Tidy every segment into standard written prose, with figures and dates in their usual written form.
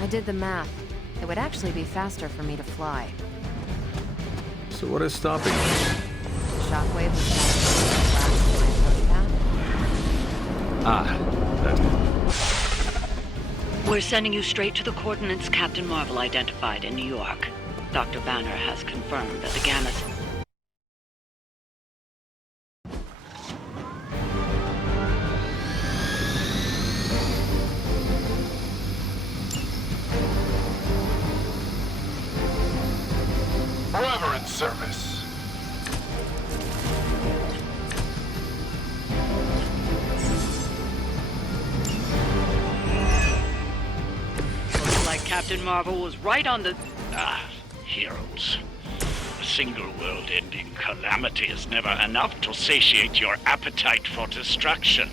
I did the math. It would actually be faster for me to fly. So what is stopping you? Shockwave was last path. Ah, that. We're sending you straight to the coordinates Captain Marvel identified in New York. Dr. Banner has confirmed that the gamma... Forever in service. Looks like Captain Marvel was right on the... Heroes. A single world-ending calamity is never enough to satiate your appetite for destruction.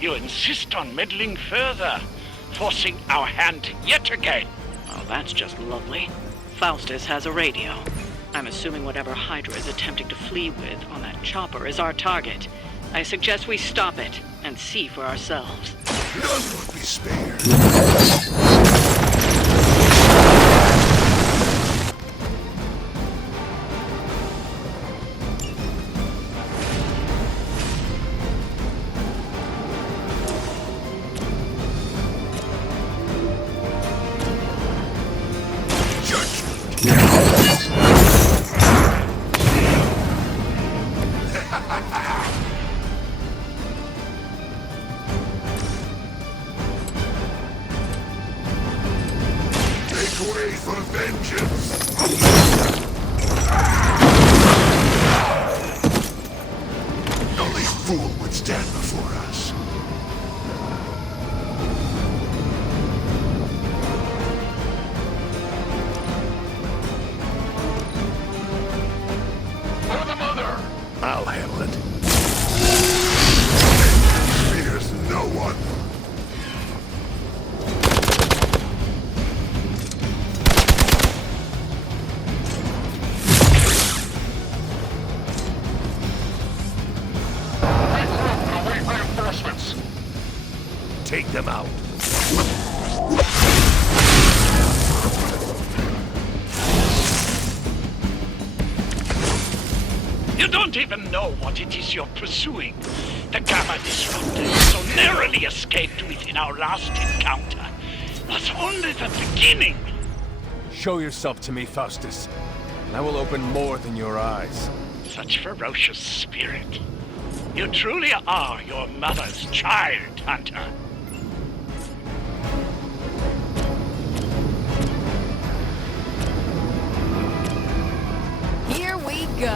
You insist on meddling further, forcing our hand yet again. Oh, that's just lovely. Faustus has a radio. I'm assuming whatever Hydra is attempting to flee with on that chopper is our target. I suggest we stop it and see for ourselves. None would be spared. I'll handle it. Fears no one. Await reinforcements. Take them out. You don't even know what it is you're pursuing. The Gamma Disruptor you so narrowly escaped with in our last encounter was only the beginning. Show yourself to me, Faustus, and I will open more than your eyes. Such ferocious spirit. You truly are your mother's child, Hunter. Here we go.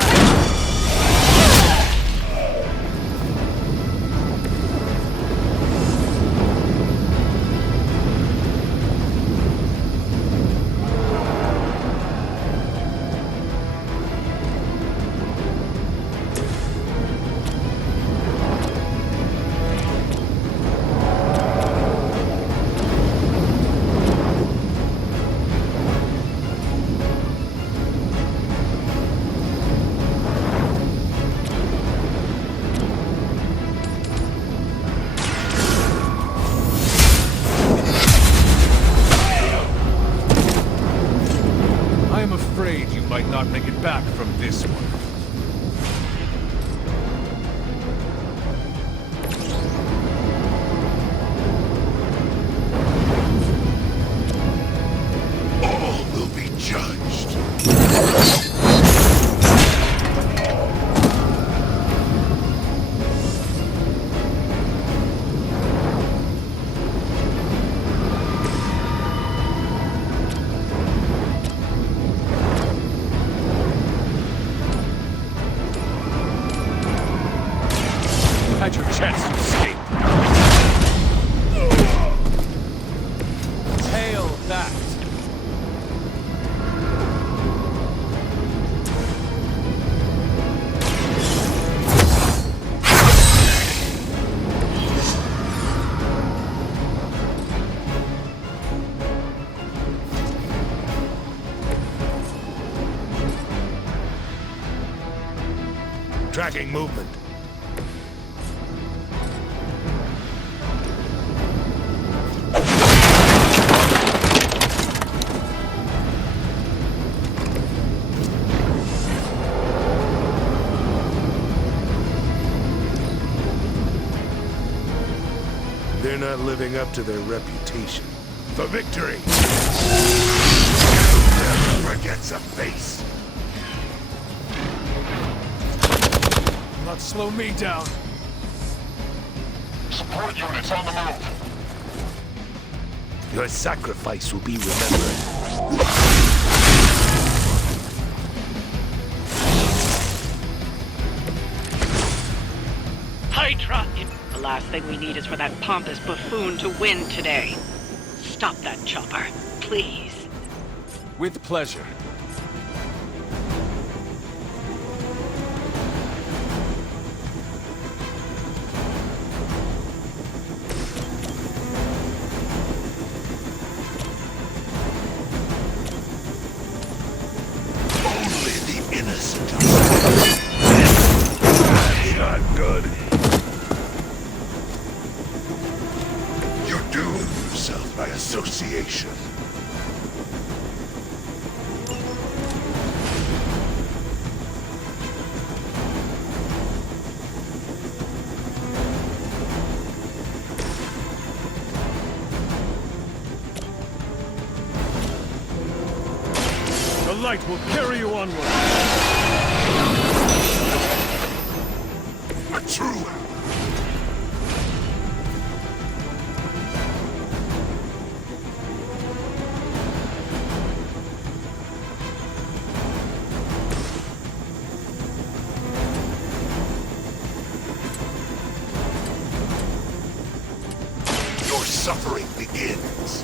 tracking movement. They're not living up to their reputation. For victory! Never forgets a face. Not slow me down. Support units on the move. Your sacrifice will be remembered. Hydra! The last thing we need is for that pompous buffoon to win today. Stop that chopper, please. With pleasure. Only the innocent. That's not good. You doom yourself by association. The light will carry you onward. A true. Your suffering begins.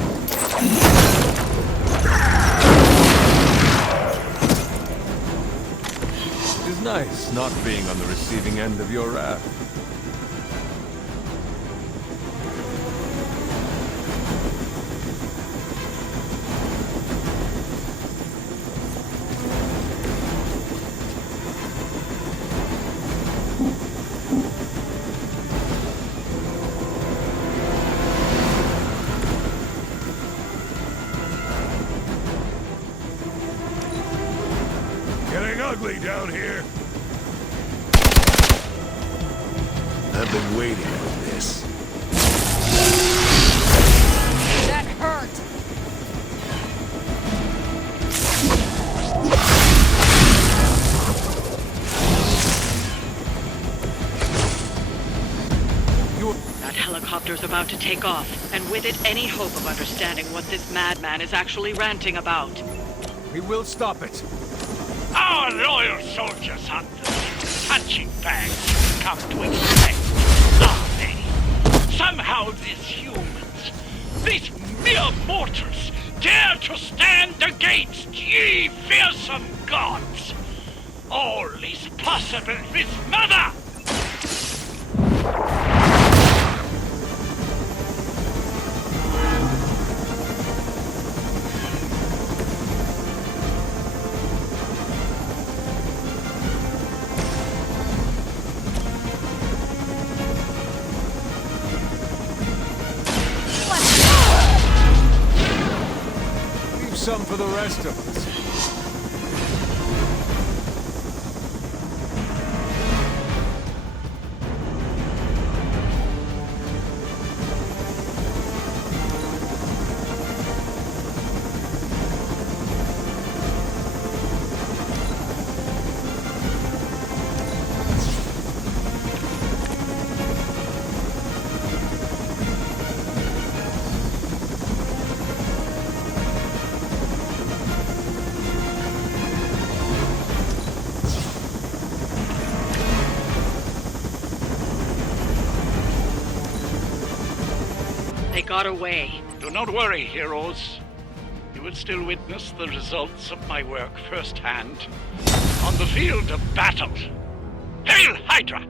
It is nice not being on the receiving end of your wrath. Getting ugly down here. I've been waiting for this. That hurt! That helicopter's about to take off, and with it any hope of understanding what this madman is actually ranting about. We will stop it. Our loyal soldiers hunt the punching bags you've come to expect, are they? Somehow these humans, these mere mortals, dare to stand against ye fearsome gods. All is possible with Mother! Leave some for the rest of us. They got away. Do not worry, heroes. You will still witness the results of my work firsthand on the field of battle. Hail Hydra!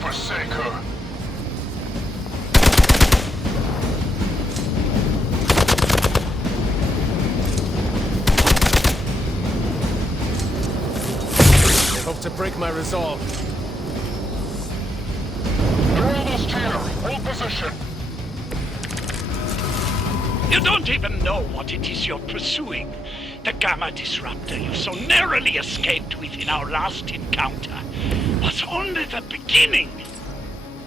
forsake her. They hope to break my resolve. They're almost here. Hold position. You don't even know what it is you're pursuing. The Gamma Disruptor you so narrowly escaped with in our last encounter was only the beginning.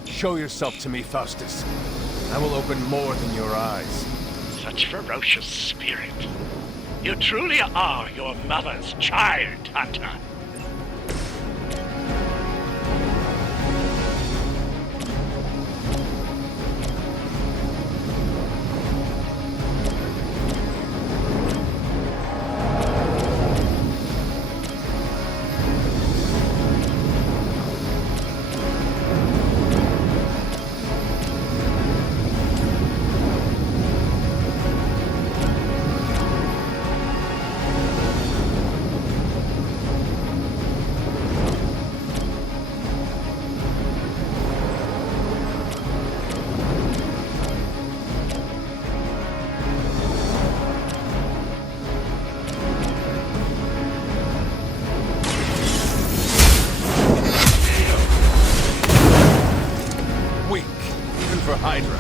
Show yourself to me, Faustus. I will open more than your eyes. Such ferocious spirit. You truly are your mother's child, Hunter. For Hydra.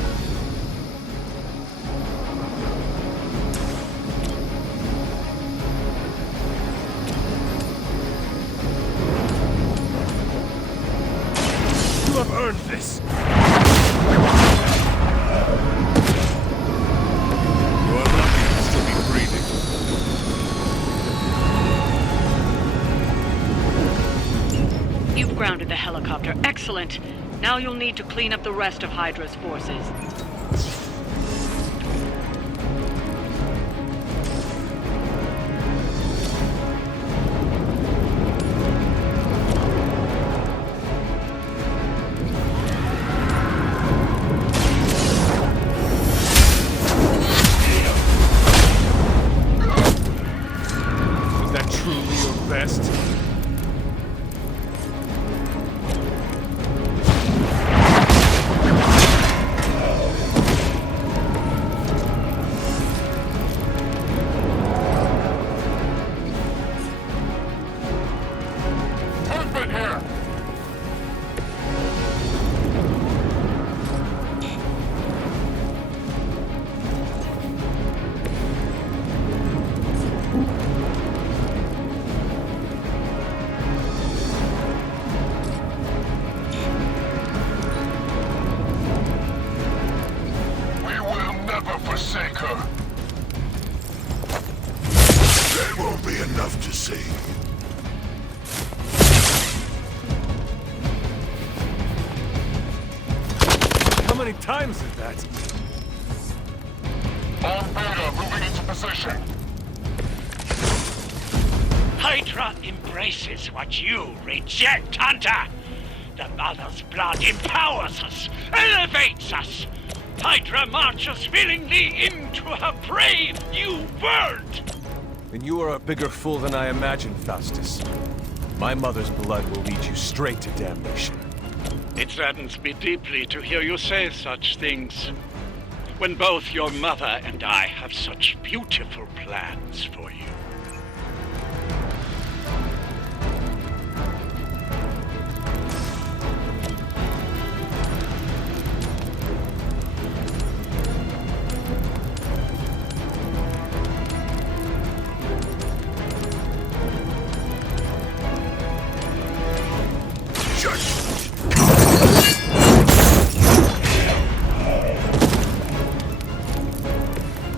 You have earned this. You are lucky to still be breathing. You've grounded the helicopter. Excellent. Now you'll need to clean up the rest of Hydra's forces. Was that truly your best? Forsake her. That won't be enough to see. How many times is that? On Beta, moving into position. Hydra embraces what you reject, Hunter. The Mother's blood empowers us, elevates us. Hydra marches willingly into her brave new world! Then you are a bigger fool than I imagined, Faustus. My mother's blood will lead you straight to damnation. It saddens me deeply to hear you say such things, when both your mother and I have such beautiful plans for you.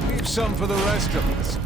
Leave some for the rest of us.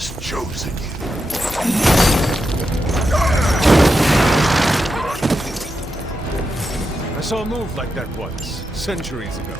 has chosen you. I saw a move like that once, centuries ago.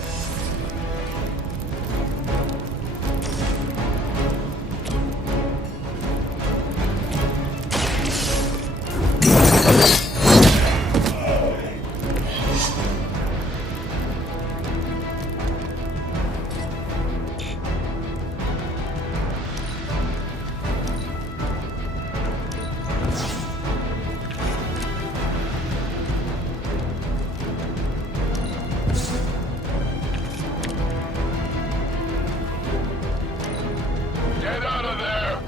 Get out of there!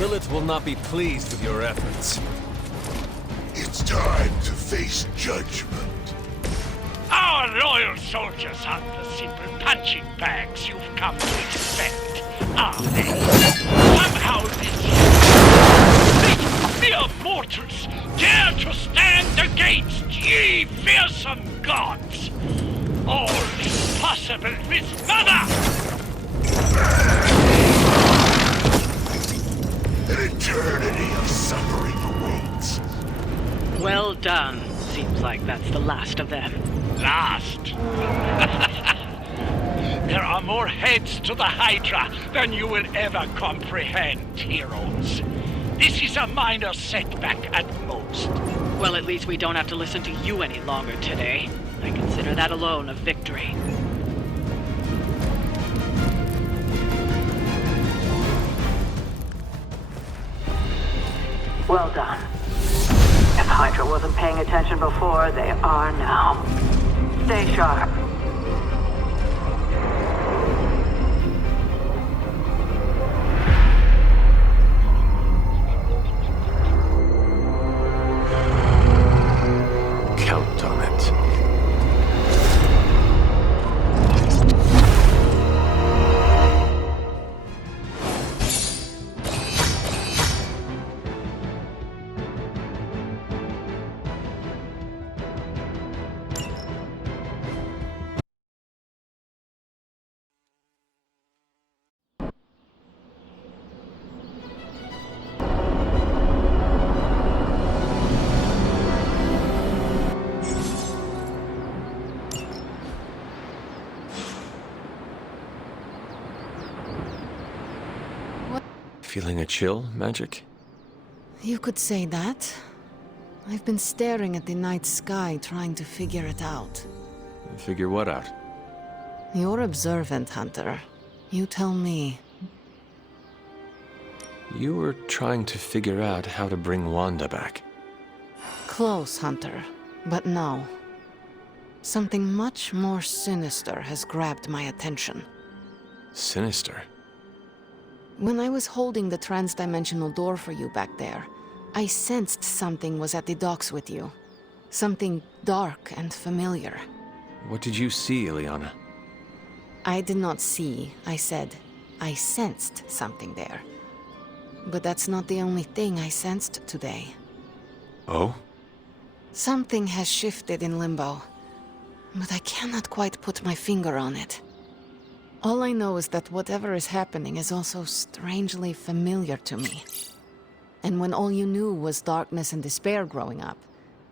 Lilith will not be pleased with your efforts. It's time to face judgment. Our loyal soldiers aren't the simple punching bags you've come to expect, are they? Somehow these mere mortals dare to stand against ye fearsome gods! All is possible with Mother! An eternity of suffering awaits. Well done. Seems like that's the last of them. Last. There are more heads to the Hydra than you will ever comprehend, heroes. This is a minor setback at most. Well, at least we don't have to listen to you any longer today. I consider that alone a victory. Well done. If Hydra wasn't paying attention before, they are now. Stay sharp. Count on it. Feeling a chill, Magic? You could say that. I've been staring at the night sky trying to figure it out. Figure what out? You're observant, Hunter. You tell me. You were trying to figure out how to bring Wanda back. Close, Hunter. But no. Something much more sinister has grabbed my attention. Sinister? When I was holding the trans-dimensional door for you back there, I sensed something was at the docks with you. Something dark and familiar. What did you see, Ileana? I did not see, I said. I sensed something there. But that's not the only thing I sensed today. Oh? Something has shifted in Limbo, but I cannot quite put my finger on it. All I know is that whatever is happening is also strangely familiar to me. And when all you knew was darkness and despair growing up,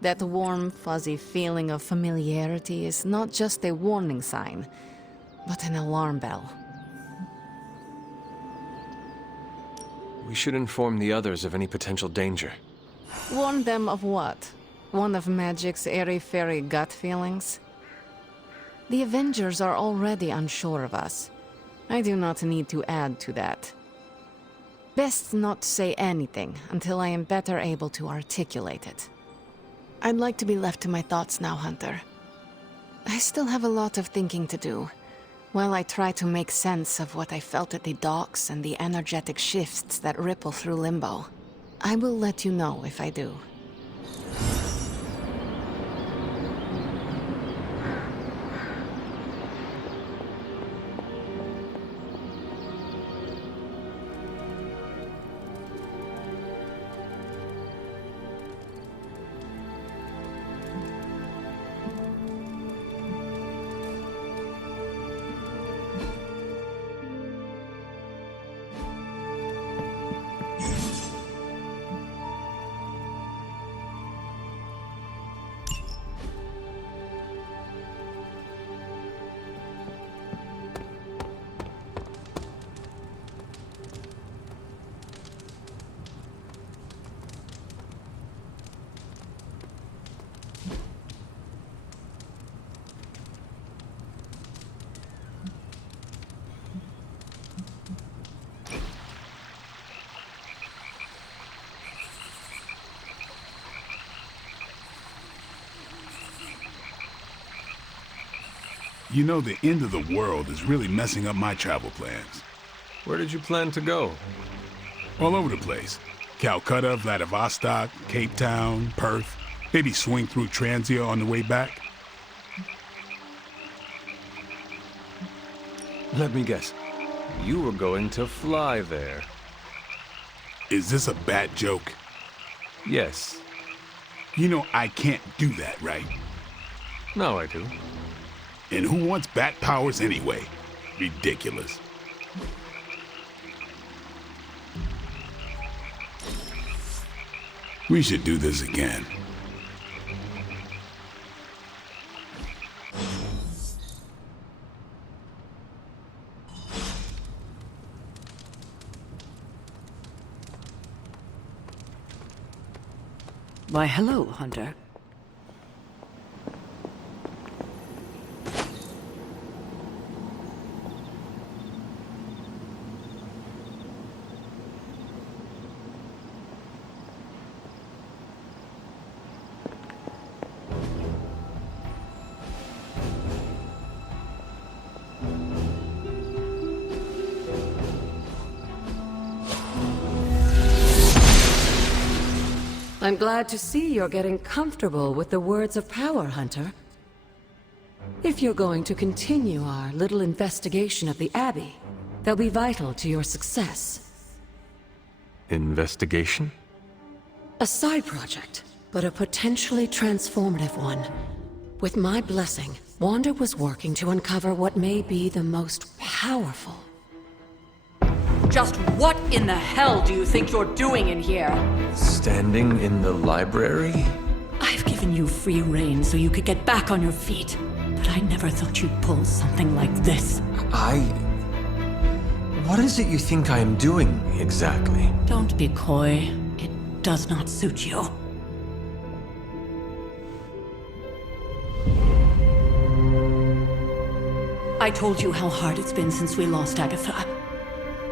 that warm, fuzzy feeling of familiarity is not just a warning sign, but an alarm bell. We should inform the others of any potential danger. Warn them of what? One of Magic's airy-fairy gut feelings? The Avengers are already unsure of us. I do not need to add to that. Best not say anything until I am better able to articulate it. I'd like to be left to my thoughts now, Hunter. I still have a lot of thinking to do, while I try to make sense of what I felt at the docks and the energetic shifts that ripple through Limbo. I will let you know if I do. You know, the end of the world is really messing up my travel plans. Where did you plan to go? All over the place. Calcutta, Vladivostok, Cape Town, Perth. Maybe swing through Transia on the way back. Let me guess. You were going to fly there. Is this a bad joke? Yes. You know I can't do that, right? No, I do. And who wants bat powers anyway? Ridiculous. We should do this again. Why, hello, Hunter. I'm glad to see you're getting comfortable with the words of power, Hunter. If you're going to continue our little investigation of the Abbey, they'll be vital to your success. Investigation? A side project, but a potentially transformative one. With my blessing, Wanda was working to uncover what may be the most powerful. Just what in the hell do you think you're doing in here? Standing in the library? I've given you free rein so you could get back on your feet. But I never thought you'd pull something like this. What is it you think I am doing, exactly? Don't be coy. It does not suit you. I told you how hard it's been since we lost Agatha.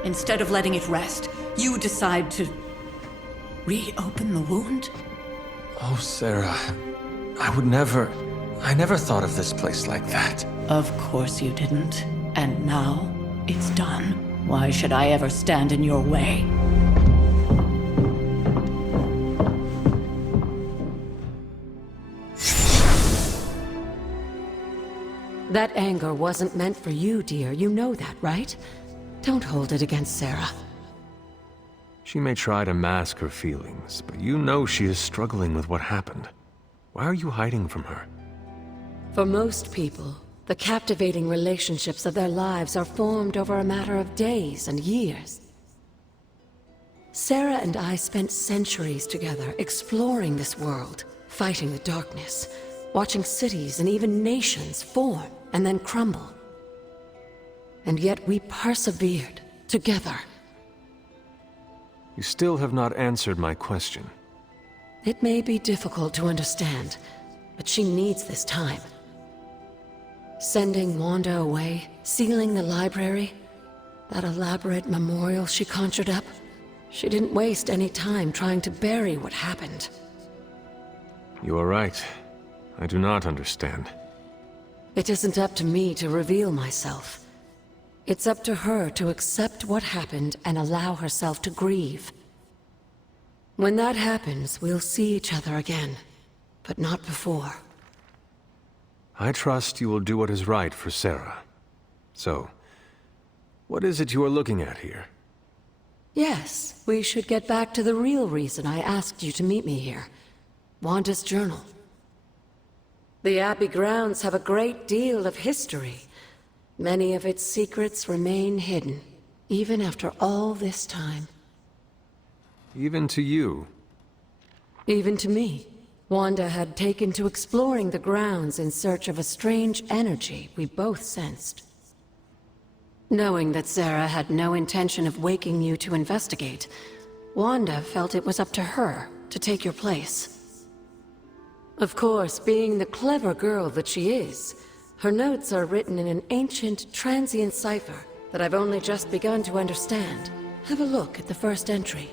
Instead of letting it rest, you decide to reopen the wound? Oh, Sarah, I never thought of this place like that. Of course you didn't. And now, it's done. Why should I ever stand in your way? That anger wasn't meant for you, dear. You know that, right? Don't hold it against Sarah. She may try to mask her feelings, but you know she is struggling with what happened. Why are you hiding from her? For most people, the captivating relationships of their lives are formed over a matter of days and years. Sarah and I spent centuries together exploring this world, fighting the darkness, watching cities and even nations form and then crumble. And yet we persevered, together. You still have not answered my question. It may be difficult to understand, but she needs this time. Sending Wanda away, sealing the library, that elaborate memorial she conjured up, she didn't waste any time trying to bury what happened. You are right. I do not understand. It isn't up to me to reveal myself. It's up to her to accept what happened and allow herself to grieve. When that happens, we'll see each other again, but not before. I trust you will do what is right for Sarah. So, what is it you are looking at here? Yes, we should get back to the real reason I asked you to meet me here. Wanda's journal. The Abbey grounds have a great deal of history. Many of its secrets remain hidden, even after all this time. Even to you? Even to me. Wanda had taken to exploring the grounds in search of a strange energy we both sensed. Knowing that Sarah had no intention of waking you to investigate, Wanda felt it was up to her to take your place. Of course, being the clever girl that she is, her notes are written in an ancient, transient cipher that I've only just begun to understand. Have a look at the first entry.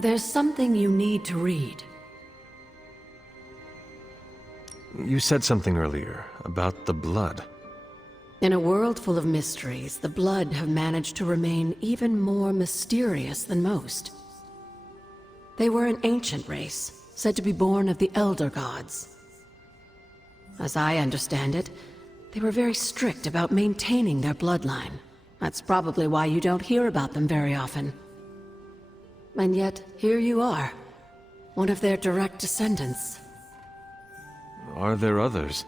There's something you need to read. You said something earlier about the blood. In a world full of mysteries, the Blood have managed to remain even more mysterious than most. They were an ancient race, said to be born of the Elder Gods. As I understand it, they were very strict about maintaining their bloodline. That's probably why you don't hear about them very often. And yet, here you are, one of their direct descendants. Are there others?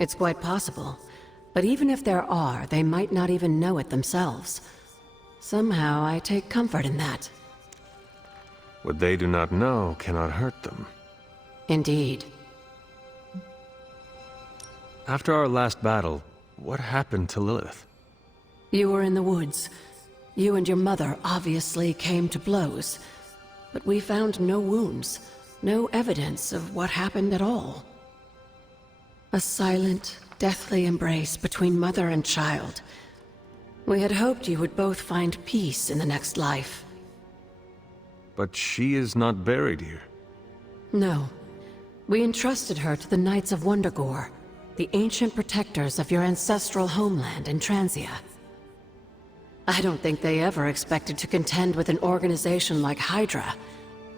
It's quite possible. But even if there are, they might not even know it themselves. Somehow, I take comfort in that. What they do not know cannot hurt them. Indeed. After our last battle, what happened to Lilith? You were in the woods. You and your mother obviously came to blows. But we found no wounds, no evidence of what happened at all. A silent, deathly embrace between mother and child. We had hoped you would both find peace in the next life. But she is not buried here. No. We entrusted her to the Knights of Wondergore, the ancient protectors of your ancestral homeland in Transia. I don't think they ever expected to contend with an organization like Hydra,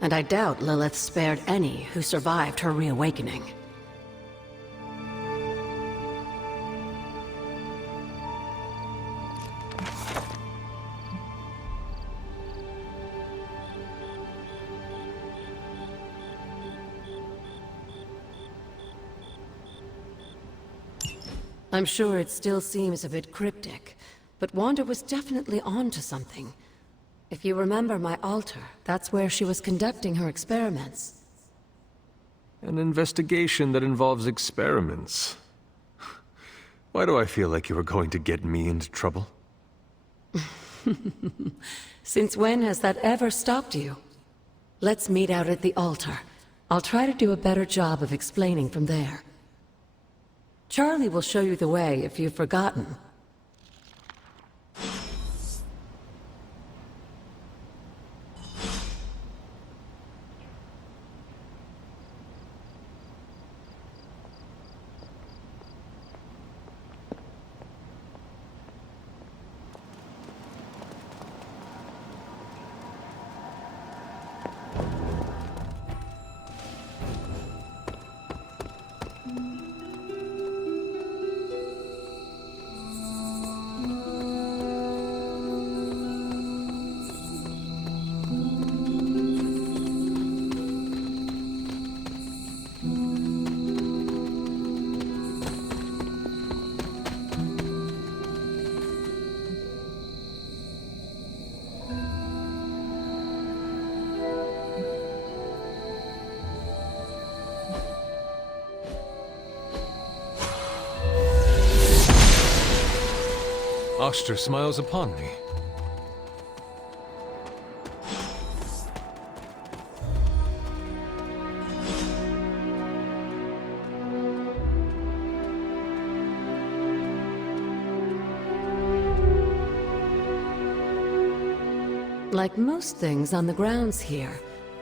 and I doubt Lilith spared any who survived her reawakening. I'm sure it still seems a bit cryptic, but Wanda was definitely onto something. If you remember my altar, that's where she was conducting her experiments. An investigation that involves experiments. Why do I feel like you were going to get me into trouble? Since when has that ever stopped you? Let's meet out at the altar. I'll try to do a better job of explaining from there. Charlie will show you the way if you've forgotten. Oster smiles upon me. Like most things on the grounds here,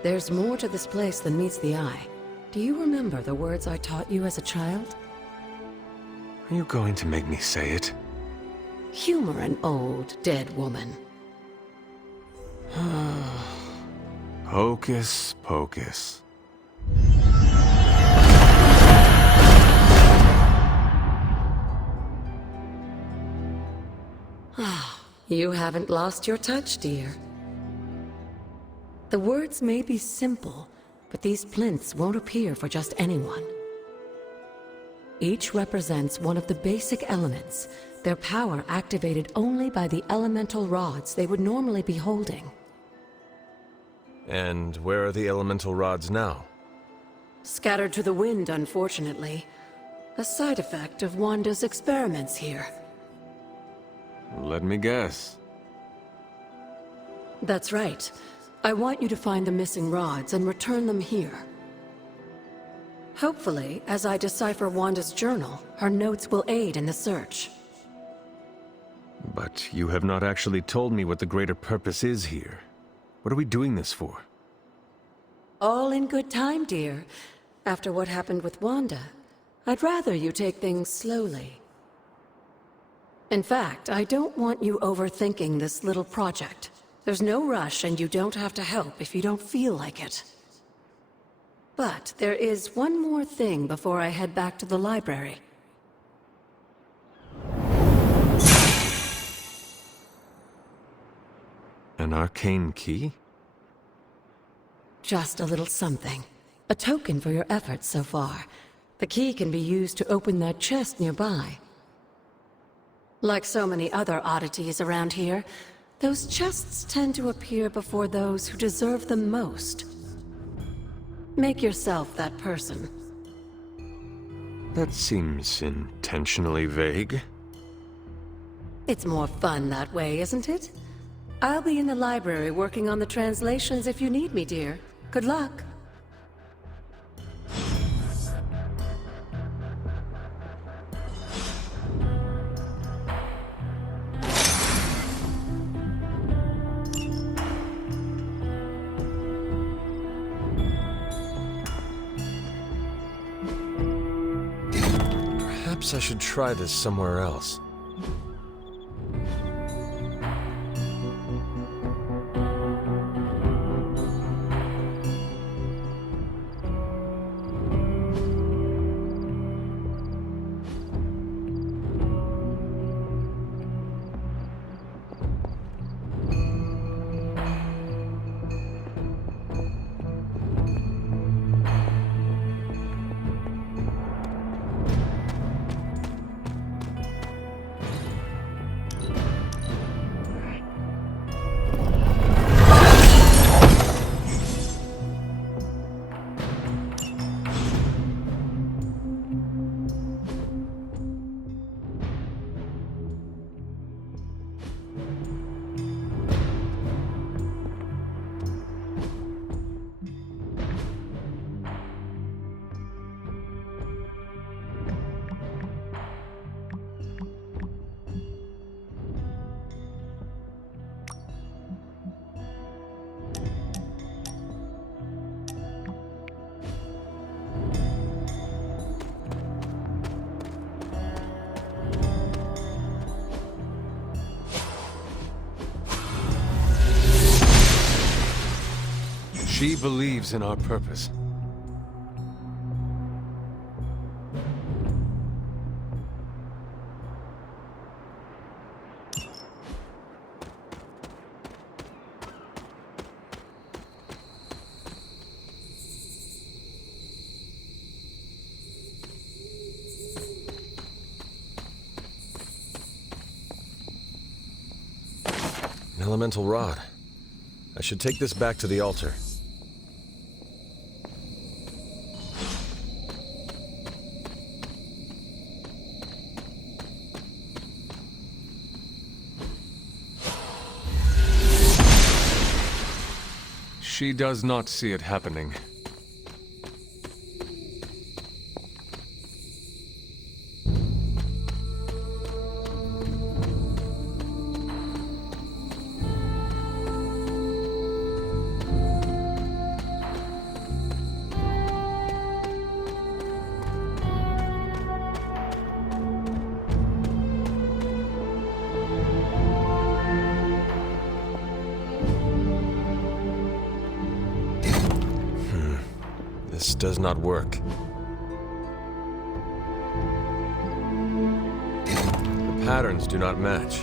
there's more to this place than meets the eye. Do you remember the words I taught you as a child? Are you going to make me say it? Humor an old, dead woman. Hocus pocus. You haven't lost your touch, dear. The words may be simple, but these plinths won't appear for just anyone. Each represents one of the basic elements, their power activated only by the elemental rods they would normally be holding. And where are the elemental rods now? Scattered to the wind, unfortunately. A side effect of Wanda's experiments here. Let me guess. That's right. I want you to find the missing rods and return them here. Hopefully, as I decipher Wanda's journal, her notes will aid in the search. But you have not actually told me what the greater purpose is here. What are we doing this for? All in good time, dear. After what happened with Wanda, I'd rather you take things slowly. In fact, I don't want you overthinking this little project. There's no rush, and you don't have to help if you don't feel like it. But there is one more thing before I head back to the library. An arcane key? Just a little something. A token for your efforts so far. The key can be used to open that chest nearby. Like so many other oddities around here, those chests tend to appear before those who deserve them most. Make yourself that person. That seems intentionally vague. It's more fun that way, isn't it? I'll be in the library working on the translations if you need me, dear. Good luck. Perhaps I should try this somewhere else. She believes in our purpose. An elemental rod. I should take this back to the altar. She does not see it happening. This does not work. The patterns do not match.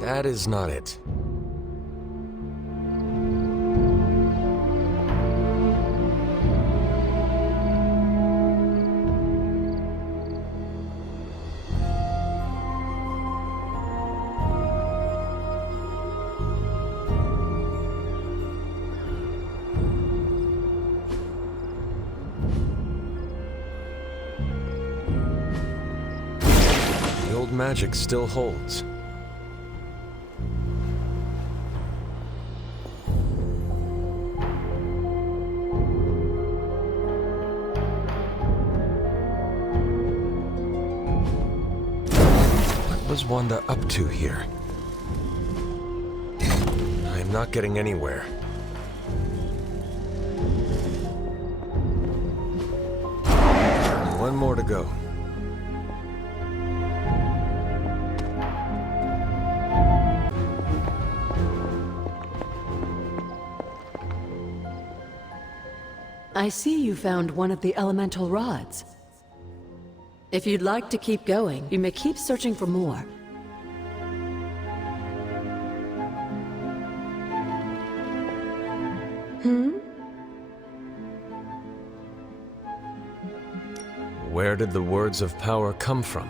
That is not it. Magic still holds. What was Wanda up to here? I'm not getting anywhere. One more to go. I see you found one of the elemental rods. If you'd like to keep going, you may keep searching for more. Where did the words of power come from?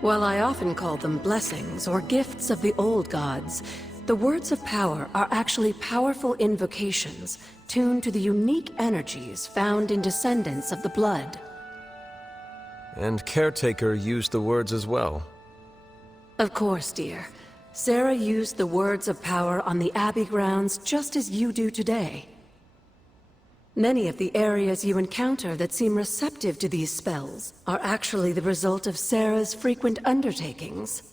While I often call them blessings or gifts of the old gods, the words of power are actually powerful invocations tuned to the unique energies found in descendants of the blood. And Caretaker used the words as well. Of course, dear. Sarah used the words of power on the Abbey grounds just as you do today. Many of the areas you encounter that seem receptive to these spells are actually the result of Sarah's frequent undertakings.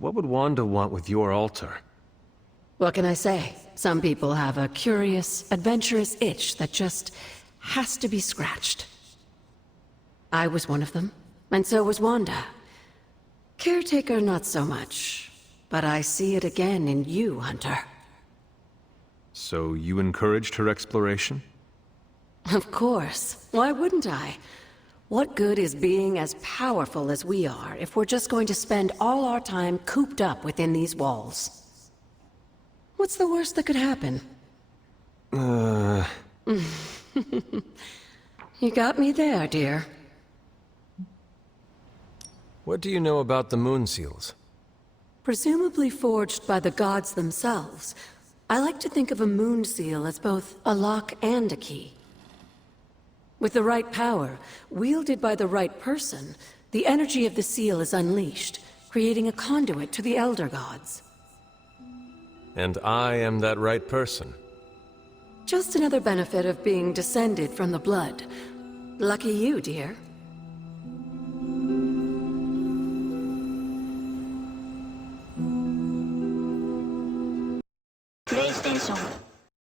What would Wanda want with your altar? What can I say? Some people have a curious, adventurous itch that just has to be scratched. I was one of them, and so was Wanda. Caretaker, not so much. But I see it again in you, Hunter. So you encouraged her exploration? Of course. Why wouldn't I? What good is being as powerful as we are if we're just going to spend all our time cooped up within these walls? What's the worst that could happen? You got me there, dear. What do you know about the moon seals? Presumably forged by the gods themselves, I like to think of a moon seal as both a lock and a key. With the right power, wielded by the right person, the energy of the seal is unleashed, creating a conduit to the Elder Gods. And I am that right person. Just another benefit of being descended from the blood. Lucky you, dear. PlayStation